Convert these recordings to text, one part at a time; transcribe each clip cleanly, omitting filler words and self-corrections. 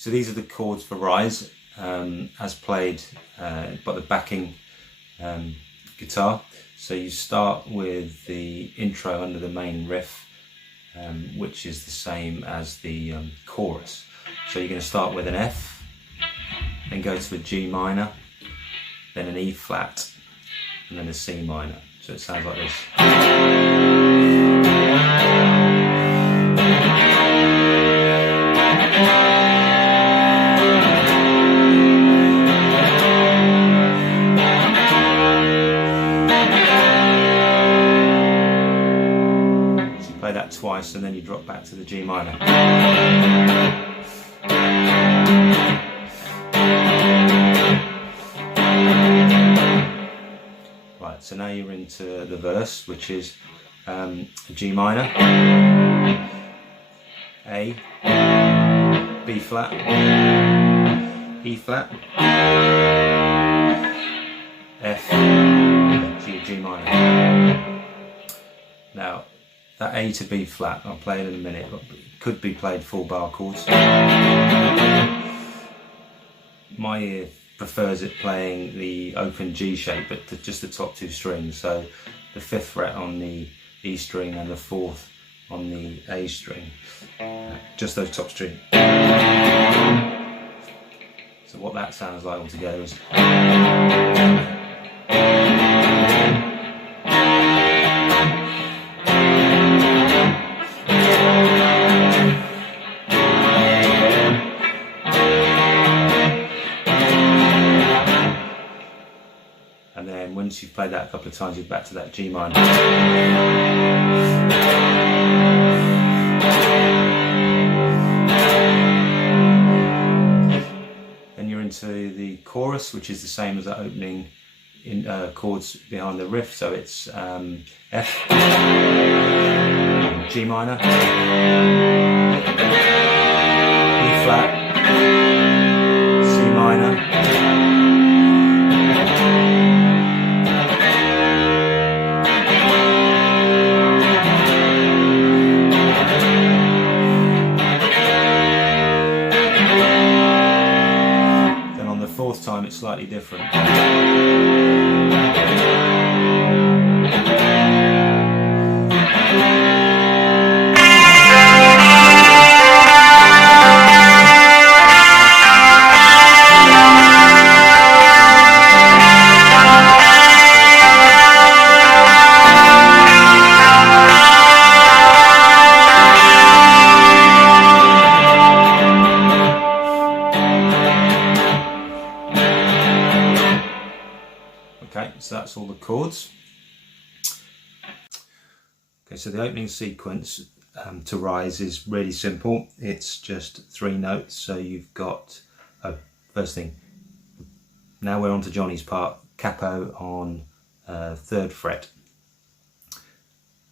so these are the chords for Rise, as played by the backing guitar. So you start with the intro under the main riff, which is the same as the chorus. So you're going to start with an F, then go to a G minor, then an E flat, and then a C minor. So it sounds like this. So you play that twice and then you drop back to the G minor. Right, so now you're into the verse, which is a G minor, A, B flat, E flat, F, G minor. Now, that A to B flat, I'll play it in a minute, but it could be played full bar chords. My ear prefers it playing the open G shape, but just the top two strings. So the 5th fret on the E string and the 4th on the A string. Just those top strings. So what that sounds like altogether is. And then once you've played that a couple of times, you're back to that G minor. Then you're into the chorus, which is the same as the opening in chords behind the riff. So it's F, G minor, E flat, C minor, time it's slightly different. Okay, so that's all the chords. Okay, so the opening sequence to Rise is really simple. It's just 3 notes. So you've got, first thing, now we're on to Johnny's part, capo on 3rd fret.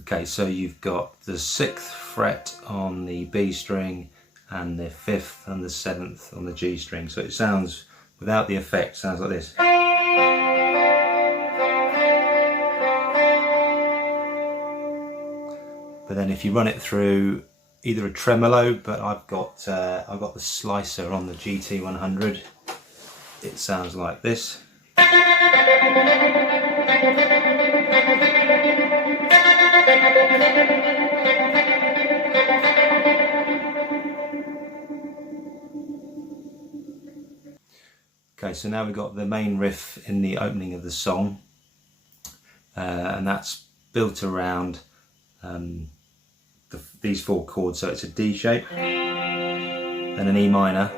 Okay, so you've got the 6th fret on the B string and the 5th and the 7th on the G string. So it sounds, without the effect, sounds like this. But then if you run it through either a tremolo, but I've got the slicer on the GT100, it sounds like this. Okay, so now we've got the main riff in the opening of the song, and that's built around these 4 chords. So it's a D shape, then an E minor,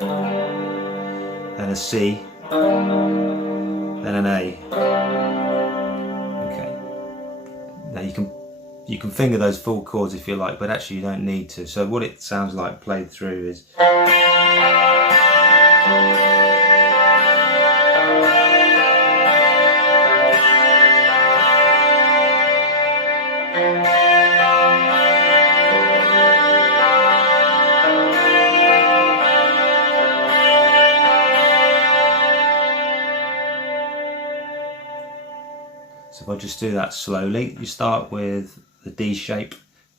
then a C, then an A. Okay. Now you can finger those full chords if you like, but actually you don't need to. So what it sounds like played through is. So if I just do that slowly, you start with the D shape,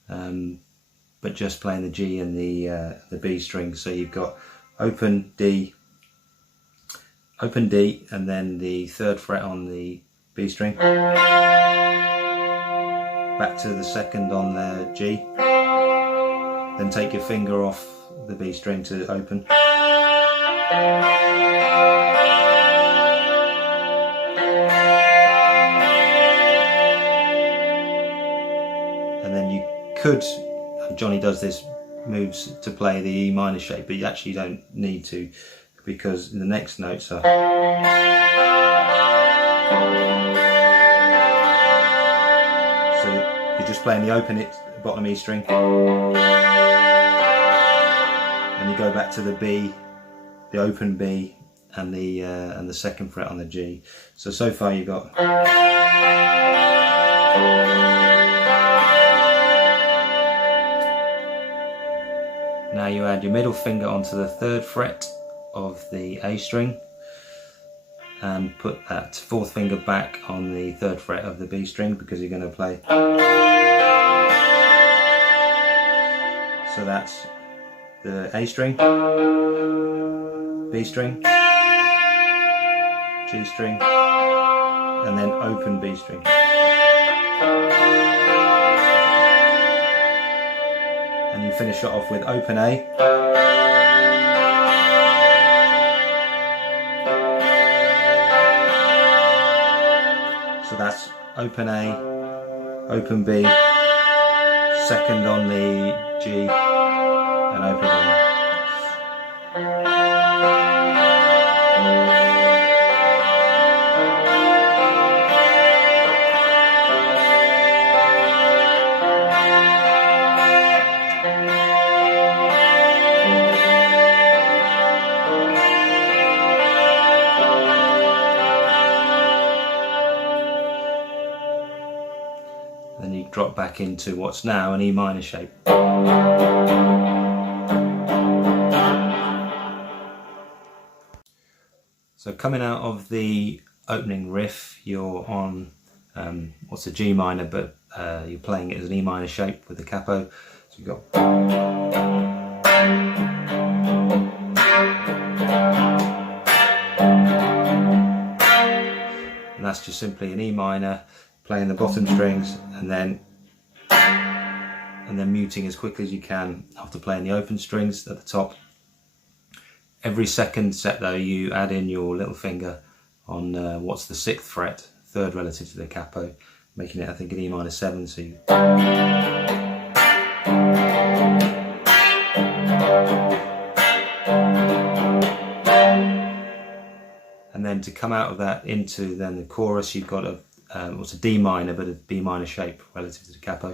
but just playing the G and the B string. So you've got open D, and then the 3rd fret on the B string, back to the 2nd on the G, then take your finger off the B string to open, and then you could, Johnny does this, moves to play the E minor shape, but you actually don't need to, because the next notes are, so you're just playing the open bottom E string, and you go back to the B, the open B, and the 2nd fret on the G. So far you've got, now you add your middle finger onto the 3rd fret of the A string and put that 4th finger back on the 3rd fret of the B string, because you're going to play. So that's the A string, B string, G string, and then open B string. And you finish it off with open A, so that's open A, open B, 2nd on the G, and open B. Then you drop back into what's now an E minor shape. So coming out of the opening riff, you're on what's a G minor, but you're playing it as an E minor shape with the capo. So you've got, and that's just simply an E minor, playing the bottom strings, and then muting as quickly as you can after playing the open strings at the top. Every second set though, you add in your little finger on what's the 6th fret, 3rd relative to the capo, making it, I think, an E minor 7. So you, and then to come out of that into then the chorus, you've got a what's a D minor, but a B minor shape relative to the capo.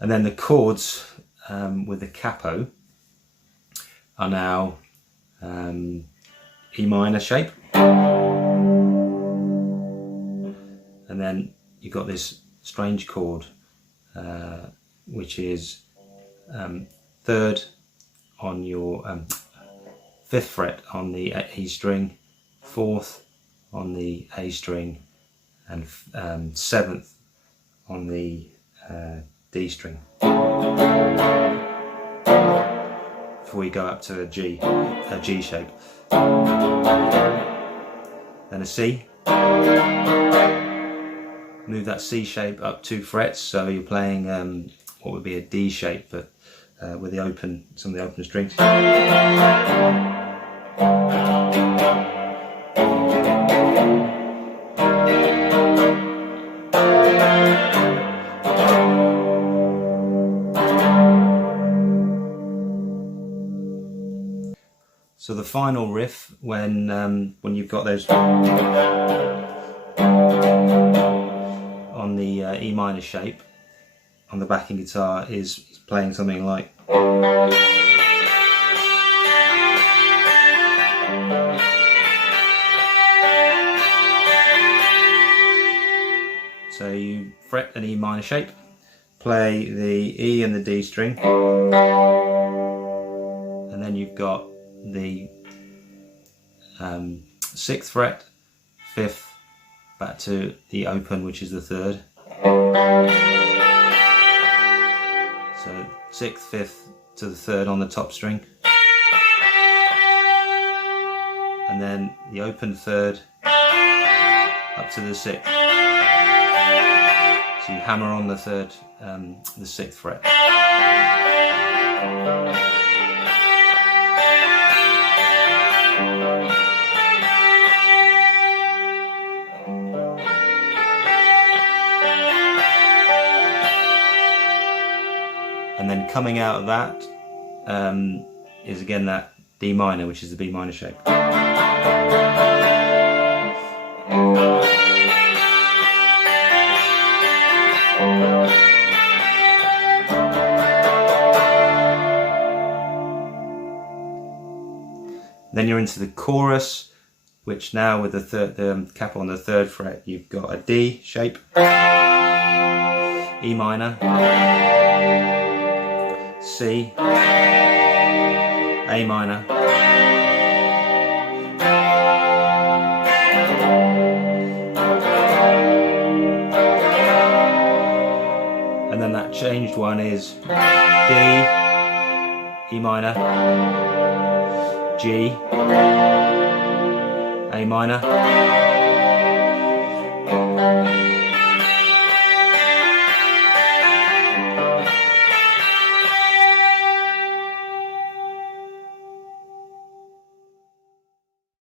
And then the chords with the capo are now E minor shape. And then you've got this strange chord, which is 3rd on your 5th fret on the E string, 4th on the A string, and 7th on the D string, before you go up to a G shape. Then a C. Move that C shape up 2 frets, so you're playing what would be a D shape, but with some of the open strings. So the final riff, when you've got those on the E minor shape on the backing guitar, is playing something like. So you fret an E minor shape, play the E and the D string, and then you've got the 6th fret, 5th, back to the open, which is the 3rd, So 6th, 5th to the 3rd on the top string, and then the open 3rd up to the 6th. So you hammer on the 3rd, the 6th fret. And then coming out of that is again that D minor, which is the B minor shape. Then you're into the chorus, which now with the cap on the 3rd fret, you've got a D shape, E minor, C, A minor, and then that changed one is D, E minor, G, A minor,